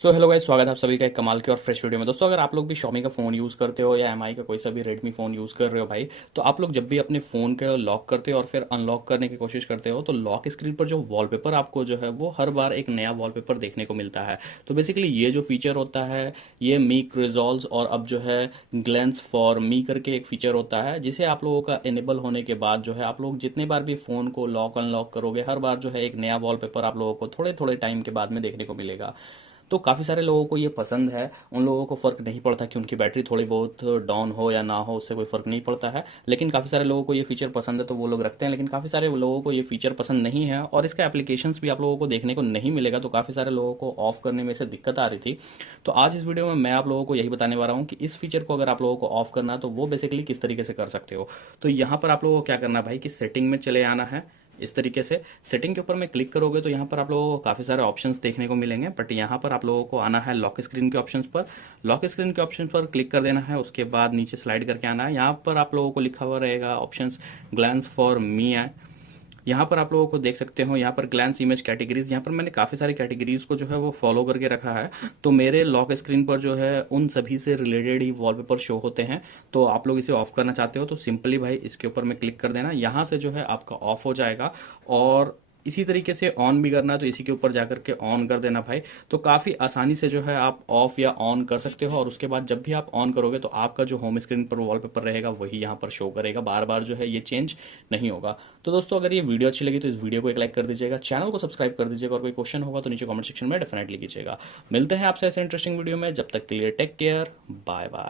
So hello guys, स्वागत है आप सभी का एक कमाल के और फ्रेश वीडियो में। दोस्तों, अगर आप लोग भी शॉमी का फ़ोन यूज़ करते हो या एमआई का कोई सा भी रेडमी फ़ोन यूज़ कर रहे हो भाई, तो आप लोग जब भी अपने फ़ोन को लॉक करते हो और फिर अनलॉक करने की कोशिश करते हो तो लॉक स्क्रीन पर जो वॉलपेपर आपको जो है वो हर बार एक नया वॉलपेपर देखने को मिलता है। तो बेसिकली ये जो फीचर होता है, ये मी क्रिजॉल्स और अब जो है ग्लेंस फॉर मी करके एक फीचर होता है, जिसे आप लोगों का इनेबल होने के बाद जो है आप लोग जितने बार भी फ़ोन को लॉक अनलॉक करोगे, हर बार जो है एक नया वॉलपेपर आप लोगों को थोड़े थोड़े टाइम के बाद में देखने को मिलेगा। तो काफ़ी सारे लोगों को ये पसंद है। उन लोगों को फ़र्क नहीं पड़ता कि उनकी बैटरी थोड़ी बहुत डाउन हो या ना हो, उससे कोई फ़र्क नहीं पड़ता है। लेकिन काफ़ी सारे लोगों को ये फीचर पसंद है तो वो लोग रखते हैं, लेकिन काफ़ी सारे लोगों को ये फीचर पसंद नहीं है और इसका एप्लीकेशंस भी आप लोगों को देखने को नहीं मिलेगा। तो काफ़ी सारे लोगों को ऑफ करने में से दिक्कत आ रही थी। तो आज इस वीडियो में मैं आप लोगों को यही बताने वाला हूँ कि इस फीचर को अगर आप लोगों को ऑफ करना है तो वो बेसिकली किस तरीके से कर सकते हो। तो यहाँ पर आप लोगों को क्या करना है भाई कि सेटिंग में चले आना है। इस तरीके से सेटिंग के ऊपर में क्लिक करोगे तो यहाँ पर आप लोगों को काफ़ी सारे ऑप्शंस देखने को मिलेंगे, बट यहाँ पर आप लोगों को आना है लॉक स्क्रीन के ऑप्शंस पर। लॉक स्क्रीन के ऑप्शन पर क्लिक कर देना है, उसके बाद नीचे स्लाइड करके आना है। यहाँ पर आप लोगों को लिखा हुआ रहेगा ऑप्शंस ग्लैंस फॉर मी है। यहाँ पर आप लोगों को देख सकते हो, यहाँ पर ग्लैंस इमेज कैटेगरीज, यहाँ पर मैंने काफ़ी सारी कैटेगरीज को जो है वो फॉलो करके रखा है। तो मेरे लॉक स्क्रीन पर जो है उन सभी से रिलेटेड ही वॉलपेपर शो होते हैं। तो आप लोग इसे ऑफ करना चाहते हो तो सिंपली भाई इसके ऊपर में क्लिक कर देना, यहाँ से जो है आपका ऑफ हो जाएगा। और इसी तरीके से ऑन भी करना है तो इसी के ऊपर जाकर के ऑन कर देना भाई। तो काफ़ी आसानी से जो है आप ऑफ या ऑन कर सकते हो, और उसके बाद जब भी आप ऑन करोगे तो आपका जो होम स्क्रीन पर वॉलपेपर रहेगा वही यहाँ पर शो करेगा, बार बार जो है ये चेंज नहीं होगा। तो दोस्तों, अगर ये वीडियो अच्छी लगी तो इस वीडियो को एक लाइक कर दीजिएगा, चैनल को सब्सक्राइब कर दीजिएगा, और कोई क्वेश्चन होगा तो नीचे कमेंट सेक्शन में डेफिनेटली कीजिएगा। मिलते हैं आपसे ऐसे इंटरेस्टिंग वीडियो में, जब तक के लिए टेक केयर, बाय बाय।